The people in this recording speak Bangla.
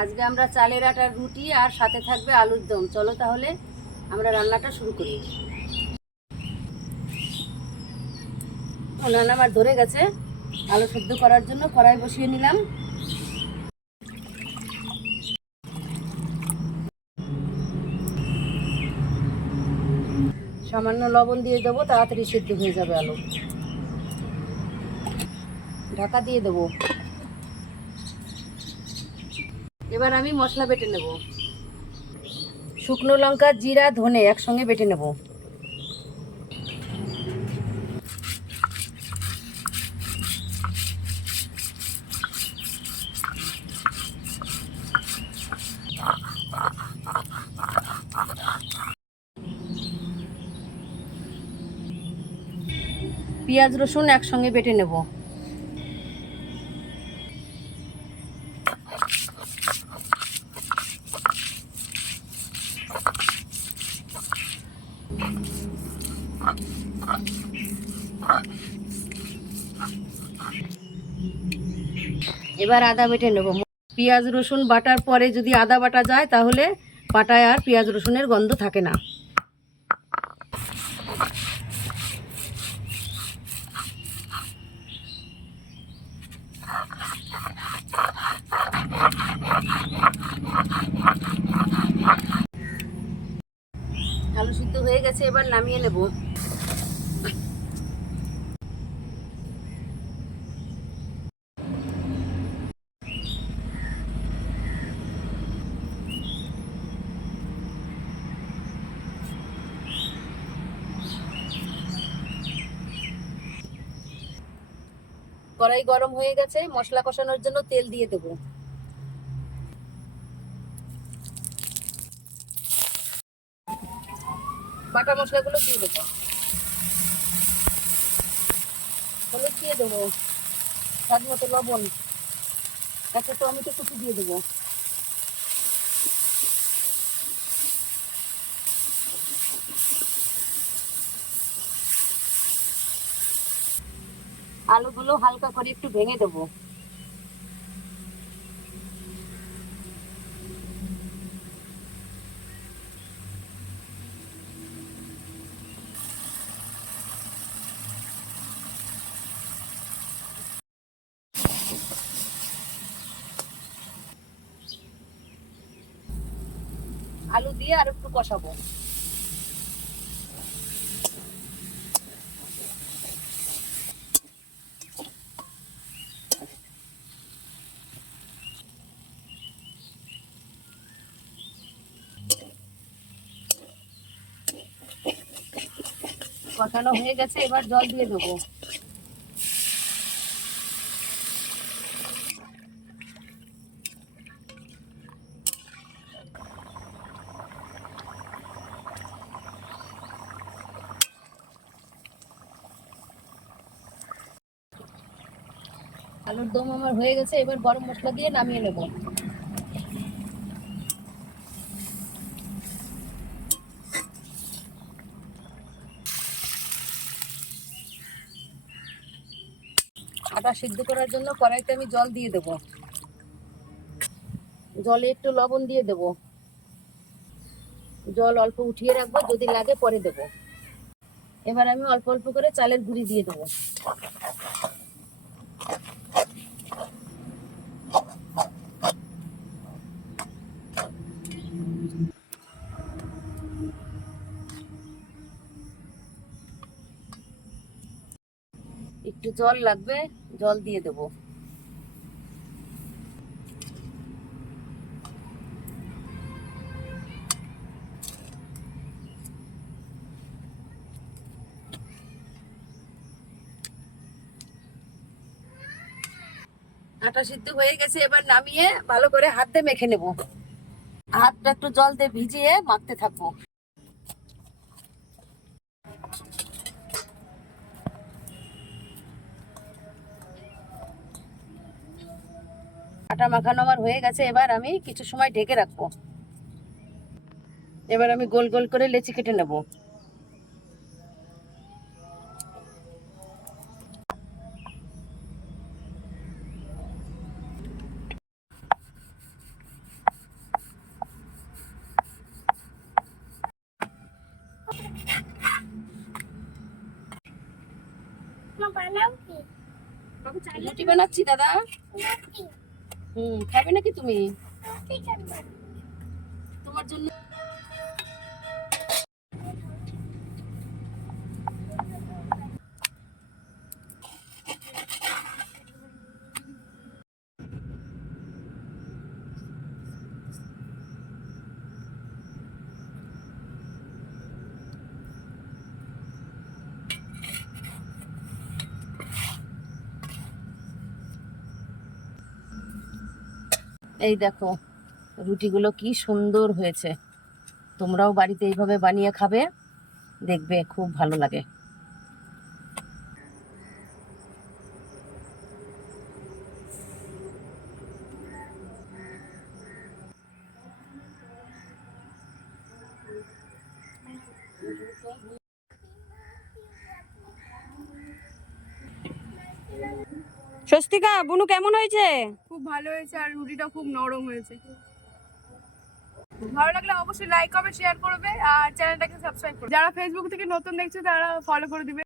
আজকে আমরা চালের আটার রুটি আর সাথে থাকবে আলুর দম। চলো তাহলে আমরা রান্নাটা শুরু করি। উনান আমার ধরে গেছে। আলু সেদ্ধ করার জন্য কড়াই বসিয়ে নিলাম। সামান্য লবণ দিয়ে দেবো, তাড়াতাড়ি সেদ্ধ হয়ে যাবে আলু। ঢাকা দিয়ে দেবো। এবার আমি মশলা বেটে নেব। শুকনো লঙ্কা, জিরা, ধনে একসঙ্গে বেটে নেব। পেঁয়াজ রসুন একসঙ্গে বেটে নেব। এবার আদা বেটে নেব। পেঁয়াজ, রসুন বাটার পরে যদি আদা বাটা যায়, তাহলে পাটায় আর পেঁয়াজ, রসুনের গন্ধ থাকে না। আলু সিদ্ধ হয়ে গেছে, এবার নামিয়ে নেব। কড়াই গরম হয়ে গেছে, মশলা কষানোর জন্য তেল দিয়ে দেব। বাটা মশলাগুলো দিয়ে দেবো। হলুদ দিয়ে দেবো। স্বাদ মতো লবণ। একটা টমেটো কুচি দিয়ে দেবো। আলুগুলো হালকা করে একটু ভেঙে দেবো। আলু দিয়ে আর একটু কষাবো। কষানো হয়ে গেছে, এবার জল দিয়ে দেবো। আলুর দম আমার হয়ে গেছে, এবার গরম মশলা দিয়ে নামিয়ে নেব। আটা সিদ্ধ করার জন্য কড়াইতে আমি জল দিয়ে দেব। জলে একটু লবণ দিয়ে দেব। জল অল্প উঠিয়ে রাখব, যদি লাগে পরে দেব। এবার আমি অল্প অল্প করে চালের গুঁড়ি দিয়ে দেবো। জল লাগবে, জল দিয়ে দেবো। আটা সিদ্ধ হয়ে গেছে, এবার নামিয়ে ভালো করে হাতে মেখে নেব। হাতটা একটু জল দিয়ে ভিজিয়ে মাখতে থাকব। আটা মাখানো আমার হয়ে গেছে এবার আমি কিছু সময় ঢেকে রাখব। এবার আমি গোল গোল করে লেচি কেটে নেব। বানাচ্ছি দাদা? হুম খাবে নাকি তুমি? তোমার জন্য এই দেখো, রুটিগুলো কি সুন্দর হয়েছে। তোমরাও বাড়িতে এইভাবে বানিয়ে খাবে, দেখবে খুব ভালো লাগে। স্বস্তিকা, বুনু কেমন হয়েছে? খুব ভালো হয়েছে আর রুটিটা খুব নরম হয়েছে। ভালো লাগলে অবশ্যই লাইক কমেন্ট শেয়ার করবে আর চ্যানেলটাকে সাবস্ক্রাইব করবে। যারা ফেসবুক থেকে নতুন দেখছে, তারা ফলো করে দিবে।